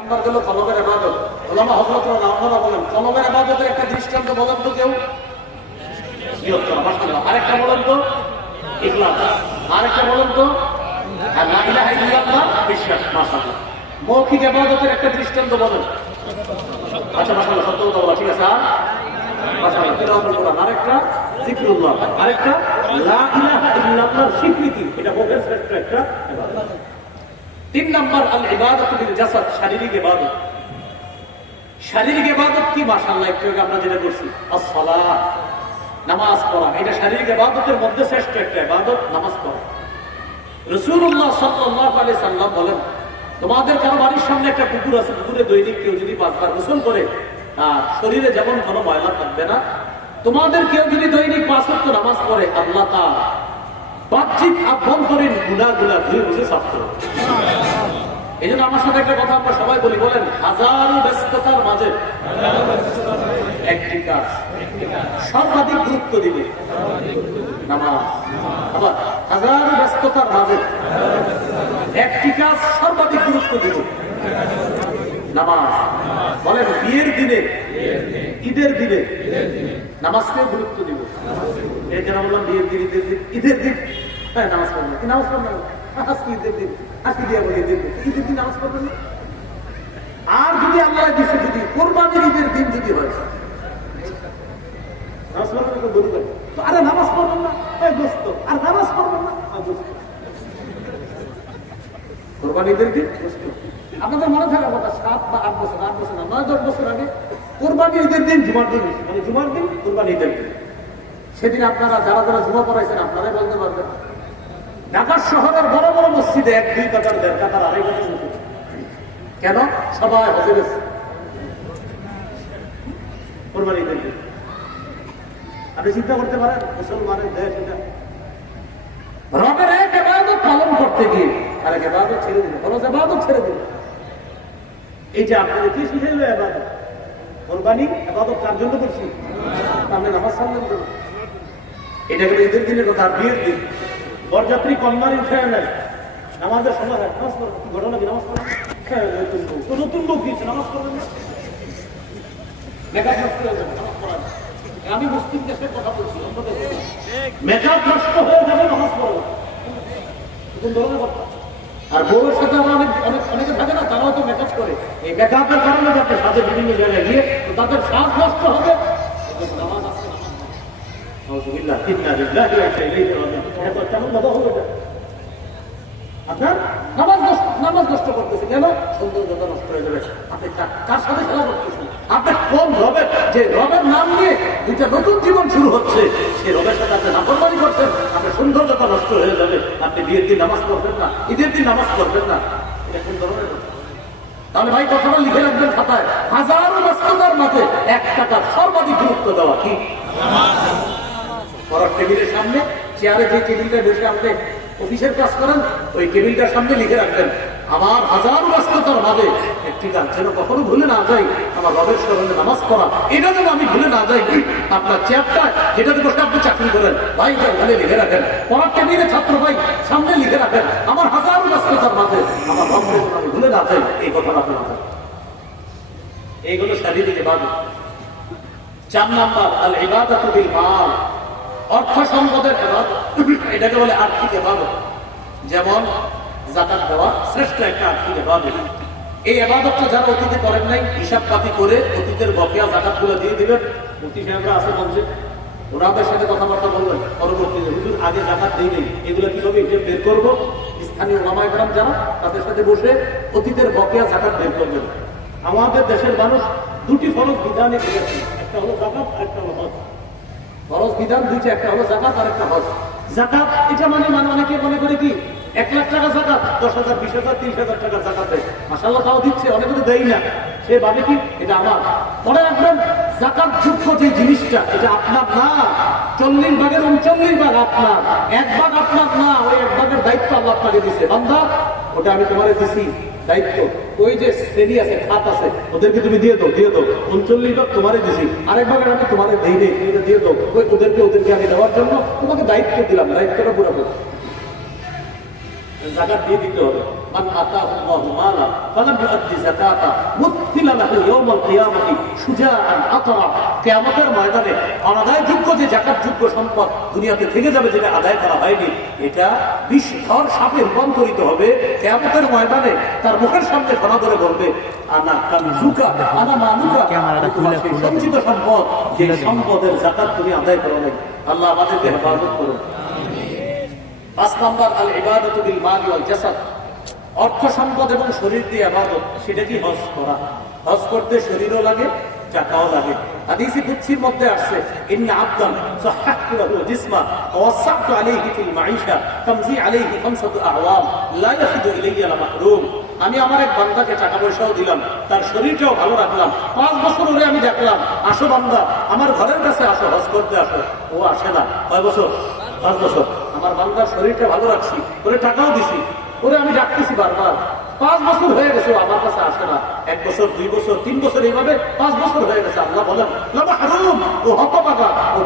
Number হলো কলমের ইবাদত। ওলামা হযরতরা আপনারা বলেন কলমের ইবাদতের একটা দৃষ্টান্ত বলেন তো কেউ? নিয়ত করা, মাশাআল্লাহ। আরেকটা বলেন তো ইখলাস। আরেকটা বলেন তো লা ইলাহা ইল্লাল্লাহ, বিশ্বাস। মাশাআল্লাহ। মৌখিক ইবাদতের একটা দৃষ্টান্ত বলেন। আচ্ছা মাশাআল্লাহ, সত্য কথা বলা, ঠিক আছে। আর মাশাআল্লাহ, তিলাওয়াতুল কোরআন। আরেকটা যিকরুল্লাহ। আরেকটা লা ইলাহা ইল্লাল্লাহর স্বীকৃতি, এটা মুখের শ্রেষ্ঠ একটা ইবাদত। 3 নাম্বার আল ইবাদাতু বিল জাসাদ, শারীরিক ইবাদত। শারীরিক ইবাদত কি? মাশাআল্লাহ, একটু আগে আমরা যেটা করছি as-সালাত, নামাজ পড়া, এটা শারীরিক ইবাদতের মধ্যে শ্রেষ্ঠ একটা ইবাদত, নামাজ পড়া। রাসূলুল্লাহ সাল্লাল্লাহু আলাইহি সাল্লাম বলেন, তোমাদের কারো বাড়ির সামনে একটা পুকুর আছে, পুকুরে দৈনিক কেউ যদি 5 বার গোসল করে আর শরীরে যেমন কোনো ময়লা থাকবে না, তোমাদের কেউ যদি দৈনিক 5 ওয়াক্ত নামাজ পড়ে, আল্লাহ তাআলা বাহ্যিক আভ্যন্তরীণ গুনাহগুলো ধুয়ে মুছে সাফ করে। এই জন্য আমার সাথে একটা কথা আমরা সবাই বলি, বলেন হাজারো ব্যস্ততার মাঝে একটি কাজ সর্বাধিক গুরুত্ব দিবে, নামাজ। আবার হাজারো ব্যস্ততার মাঝে একটি কাজ সর্বাধিক গুরুত্ব দিব, নামাজ। বলেন বিয়ের দিনে, ঈদের দিনে নামাজকে গুরুত্ব দিব। এই যেন বললাম বিয়ের দিন, ঈদের দিন হ্যাঁ নামাজ পড়বেন, কি নামাজ পড়বেন? আজকে ঈদের দিন, আজকে দিয়ে বলি ঈদের দিন নামাজ পড়বেন না। আর যদি আল্লাহ দিচ্ছে, যদি কোরবানির ঈদের দিন যদি হয়, নামাজ পড়বেন না, বলবেন তো আরে নামাজ পড়বেন না, দোস্ত আর নামাজ পড়বেন না, দোস্ত কোরবানি ঈদের দিন। আপনাদের মনে থাকার কথা 7 বা 8 বছর, 8 বছর না, 9-10 বছর আগে কোরবানি ঈদের দিন জুমার দিন, মানে জুমার দিন কোরবানি ঈদের দিন। সেদিন আপনারা যারা যারা জুমা পড়াইছেন আপনারাই বলতে পারবেন, ঢাকা শহরের বড় বড় মসজিদে 1-2 কাতার, 1.5 কাতার, 2.5 কাতার। কেন? সবাই হজে গেছে কোরবানি ঈদের দিন। আপনি চিন্তা করতে পারেন মুসলমানের দেশ এটা, রবের এক ইবাদত পালন করতে গিয়ে আরেক ইবাদত ছেড়ে দিল, ফরজ ইবাদত ছেড়ে দিল। এই যে আপনাদের কি শিখাইল ইবাদত? কোরবানি ইবাদত কার জন্য করছি? আপনি নামাজ সাল্লাম জন্য। এটা হলো ঈদের দিনের কথা। বিয়ের দিন বরযাত্রী কন্যার উঠায় নেয়, নামাজের সময় নামাজ পড়ে, ঘটনা কি নামাজ পড়ে? নতুন লোক দিচ্ছে, নামাজ পড়বেন না, মেকআপ নষ্ট হয়ে যাবে, নামাজ পড়া। আমি মুসলিম দেশের কথা বলছি, মেকআপ নষ্ট হয়ে যাবে, নামাজ পড়বে। আর বউয়ের সাথে অনেকে থাকে না, তারাও তো মেকআপ করে। এই মেকআপের কারণে যাতে সাথে বিভিন্ন জায়গায় গিয়ে তাদের শ্বাস নষ্ট হবে, নামাজ আসছে না। আপনার নামাজ নষ্ট করতেছে কেন? সৌন্দর্যতা নষ্ট হয়ে যাবে। আপনি কার সাথে খেলা করতেছেন? আপনি কোন রবের, যে রবের নাম নিয়ে 2টা নতুন জীবন শুরু হচ্ছে, সেই রবের সাথে আপনি নাফরমানি করছেন, আপনার সৌন্দর্যতা নষ্ট হয়ে যাবে। আপনি বিয়ের দিন নামাজ পড়বেন না, ঈদের দিন নামাজ পড়বেন না, এটা কোন ধরনের? তাহলে ভাই কথাটা লিখে রাখবেন খাতায়, হাজারো ব্যস্ততার মাঝে একটা কাজ সর্বাধিক গুরুত্ব দেওয়া, কি? পড়ার টেবিলের সামনে, চেয়ারে যে টেবিলটা বসে আপনি অফিসের কাজ করেন, ওই টেবিলটার সামনে লিখে রাখবেন, আমার হাজারো ব্যস্ততার মাঝে একটি কাজ যেন কখনো ভুলে না যাই, আমার রবের স্মরণে নামাজ পড়া, এটা যেন আমি ভুলে না যাই। আপনার চেয়ারটা যেটাতে বসে আপনি চাকরি করেন, ভাই ওখানে লিখে রাখেন। পড়ার টেবিলে ছাত্র ভাই সামনে লিখে রাখেন, আমার হাজারো ব্যস্ততার মাঝে আমার রবকে যেন আমি ভুলে না যাই, এই কথাটা আপনি না যান। এইগুলো শারীরিক ইবাদত। 4 নাম্বার আল ইবাদাতু বিল মাল, অর্থ সম্পদের ইবাদত, এটাকে বলে আর্থিক ইবাদত। যেমন যাকাত দেওয়া শ্রেষ্ঠ একটা আর্থিক ইবাদত। এই ইবাদতটা যারা অতীতে করেন নাই, হিসাব পাতি করে অতীতের বকেয়া যাকাতগুলো দিয়ে দিবেন। মুফতি সাহেবরা আছে বলছে, ওনাদের সাথে কথাবার্তা বলবেন পরবর্তীতে, হুজুর আগে যাকাত দিই নেই, এগুলো কিভাবে হিসেব বের করবো? স্থানীয় ওলামায়ে কেরাম যারা, তাদের সাথে বসে অতীতের বকেয়া যাকাত বের করবেন। আমাদের দেশের মানুষ 2টি ফরজ বিধানে গেছে, একটা হলো যাকাত আর একটা হলো হজ। ফরজ বিধান 2টা, একটা হলো যাকাত আর একটা হজ। যাকাত এটা মানে অনেকে মনে করে কি 1 লাখ টাকা যাকাত, 10,000, 20,000, 30,000 টাকা যাকাত দেয়, মাশাআল্লাহ তাও দিচ্ছে, অনেকে তো দেয় না, সে ভাবে কি এটা আমার। মনে রাখবেন যাকাত যোগ্য যে জিনিসটা, এটা আপনার না। 40 ভাগের 39 ভাগ আপনার, 1 ভাগ আপনার না। ওই 1 ভাগের দায়িত্ব আল্লাহ আপনাকে দিচ্ছে, বান্দা ওটা আমি তোমারে দিছি দায়িত্ব। ওই যে শ্রেণী আছে, খাত আছে, ওদেরকে তুমি দিয়ে দাও, 39 ভাগ তোমারে দিছি, আরেক ভাগের আমি তোমারে দেই নেই, তুমি দিয়ে দাও। ওদেরকে আমি দেওয়ার জন্য তোমাকে দায়িত্ব দিলাম, দায়িত্বটা পুরো যাকাত দিয়ে দিতে হবে। মান আতাহুল্লাহু মালা ফালাম ইউআদ্দি যাকাতা মুথিলা লাহু ইয়াউমাল কিয়ামাতি শুজাআন আতরা। কিয়ামতের ময়দানে অনাদায়যোগ্য যে যাকাতযোগ্য সম্পদ দুনিয়াতে থেকে যাবে, যেটা আদায় করা হয়নি, এটা বিষধর সাপে রূপান্তরিত হবে। কিয়ামতের ময়দানে তার মুখের সামনে ধরা ধরে বলবে, আনা কানজুকা আনা মালুকা, তোমার সেই সঞ্চিত সম্পদ, যে সম্পদের যাকাত তুমি আদায় করো নাই। আল্লাহ আমাদেরকে হেফাজত করুন। 5 নম্বর আল ইবাদাতু বিল মাল ওয়াল জাসাদ, অর্থ সম্পদ এবং শরীর দিয়ে ইবাদত। সেটা কি হজ করা? হজ করতে শরীরও লাগে, টাকাও লাগে। হাদিসে কুদসির মধ্যে আসছে, ইন্না আবদান সাহহাতু লাহু জিসমা ওয়া ওয়াসআতু আলাইহি ফিল মাঈশা তামজি আলাইহি খামসাতু আওয়াম লা ইয়াফিদু ইলাইয়া লা মাহরুম। আমি আমার এক বান্দাকে টাকা পয়সাও দিলাম, তার শরীরটাও ভালো রাখলাম। 5 বছর ধরে আমি দেখলাম, আসো বান্দা, আমার ঘরের কাছে আসো, হজ করতে আসো। ও আসে না। কয় বছর? 5 বছর। আমার বান্দার শরীরটা ভালো রাখছি, ওরে টাকাও দিছি, ওরে আমি ডাকতেছি বারবার। 5 বছর হয়ে গেছে, আমার কাছে আসে না। 1 বছর, 2 বছর, 3 বছর, এইভাবে 5 বছর হয়ে গেছে। আল্লাহ বলেন লা মাহরুম, ও হতভাগা, ও